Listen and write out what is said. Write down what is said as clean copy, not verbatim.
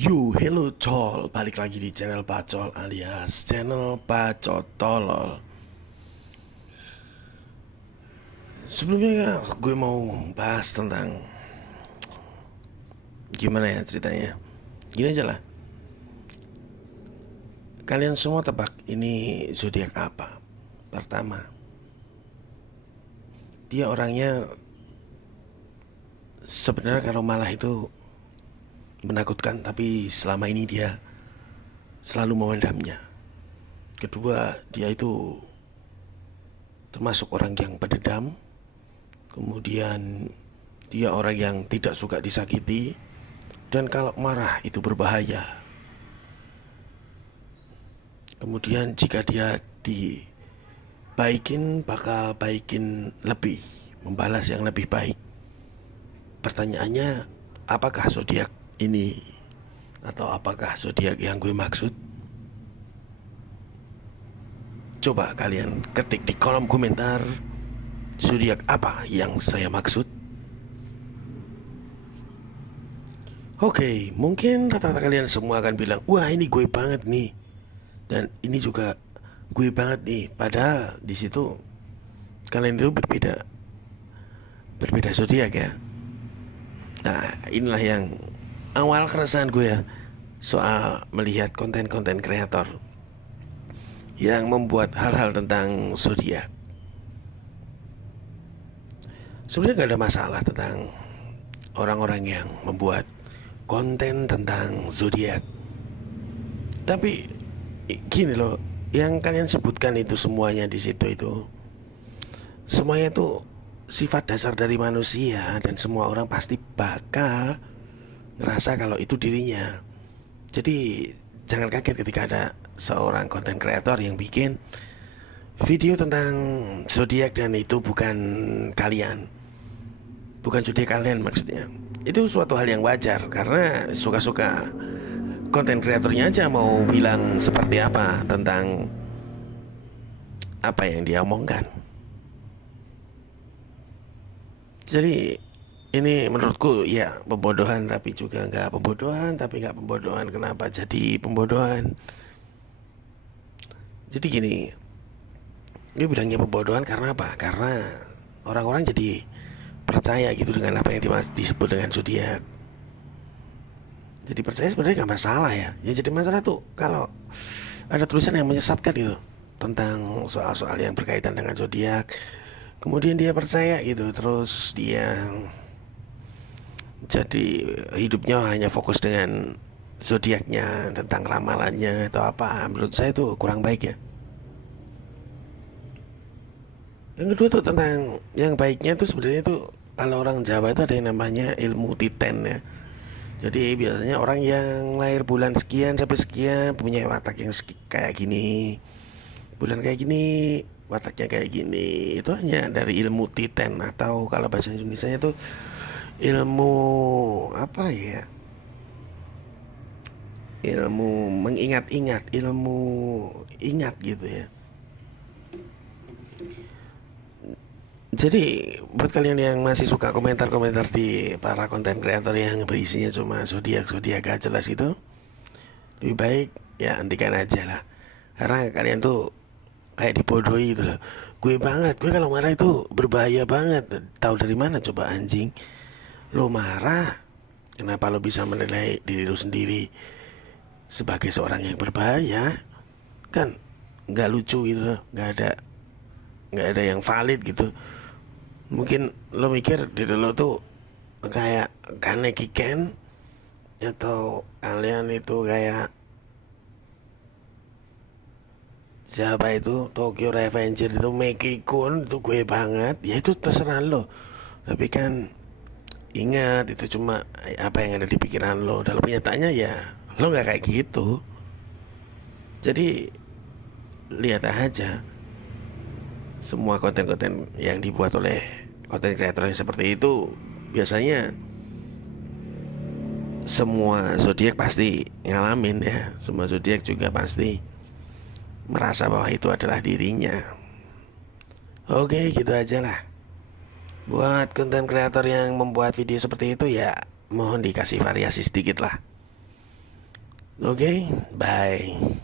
Yo, hello col, balik lagi di channel Pacol alias channel Pacot Tolol. Sebelumnya gue mau bahas tentang gimana ya ceritanya. Gini aja lah, kalian semua tebak ini zodiak apa. Pertama, dia orangnya sebenarnya kalau malah itu menakutkan, tapi selama ini dia selalu memendamnya. Kedua, dia itu termasuk orang yang pendendam. Kemudian dia orang yang tidak suka disakiti. Dan kalau marah itu berbahaya. Kemudian jika dia dibaikin, bakal baikin lebih, membalas yang lebih baik. Pertanyaannya, apakah zodiak ini atau apakah zodiak yang gue maksud? Coba kalian ketik di kolom komentar zodiak apa yang saya maksud. Oke, mungkin rata-rata kalian semua akan bilang, wah ini gue banget nih, dan ini juga gue banget nih. Padahal di situ kalian itu berbeda, berbeda zodiak ya. Nah, inilah yang awal keresahan gue ya soal melihat konten-konten kreator yang membuat hal-hal tentang zodiak. Sebenarnya gak ada masalah tentang orang-orang yang membuat konten tentang zodiak. Tapi gini loh, yang kalian sebutkan itu semuanya di situ itu semuanya itu sifat dasar dari manusia, dan semua orang pasti bakal ngerasa kalau itu dirinya. Jadi jangan kaget ketika ada seorang konten kreator yang bikin video tentang zodiak dan itu bukan kalian, bukan zodiak kalian maksudnya. Itu suatu hal yang wajar karena suka-suka konten kreatornya aja mau bilang seperti apa tentang apa yang dia omongkan. Jadi ini menurutku ya pembodohan, tapi juga nggak pembodohan, tapi nggak pembodohan. Kenapa jadi pembodohan? Jadi gini, dia bilangnya pembodohan karena apa? Karena orang-orang jadi percaya gitu dengan apa yang disebut dengan zodiak. Jadi percaya sebenarnya nggak masalah ya. Ya jadi masalah tuh kalau ada tulisan yang menyesatkan gitu tentang soal-soal yang berkaitan dengan zodiak. Kemudian dia percaya gitu, terus dia jadi hidupnya hanya fokus dengan zodiaknya, tentang ramalannya atau apa. Menurut saya itu kurang baik ya. Yang kedua tuh tentang yang baiknya tuh sebenarnya tuh kalau orang Jawa itu ada yang namanya ilmu titen ya. Jadi biasanya orang yang lahir bulan sekian sampai sekian punya watak yang kayak gini. Bulan kayak gini, wataknya kayak gini. Itu hanya dari ilmu titen, atau kalau bahasa Indonesia itu ilmu apa ya? Ilmu mengingat-ingat, ilmu ingat gitu ya. Jadi buat kalian yang masih suka komentar-komentar di para konten kreator yang berisinya cuma zodiak-zodiak gak jelas itu, lebih baik ya hentikan aja lah. Karena kalian tuh kayak dibodohi gitu loh. Gue banget, gue kalau marah itu berbahaya banget. Tahu dari mana coba anjing? Lo marah, kenapa lo bisa menilai diri lo sendiri sebagai seorang yang berbahaya? Kan nggak lucu gitu loh, nggak ada yang valid gitu. Mungkin lo mikir diri lo tuh kayak Kaneki Ken, atau kalian itu kayak siapa itu Tokyo Revenger itu Meki Kun, itu gue banget. Ya itu terserah lo. Tapi kan ingat itu cuma apa yang ada di pikiran lo. Dalam kenyataannya ya lo nggak kayak gitu. Jadi lihat aja semua konten-konten yang dibuat oleh konten kreator yang seperti itu, biasanya semua zodiak pasti ngalamin ya. Semua zodiak juga pasti merasa bahwa itu adalah dirinya. Oke, gitu aja lah. Buat konten kreator yang membuat video seperti itu ya mohon dikasih variasi sedikit lah. Oke, bye.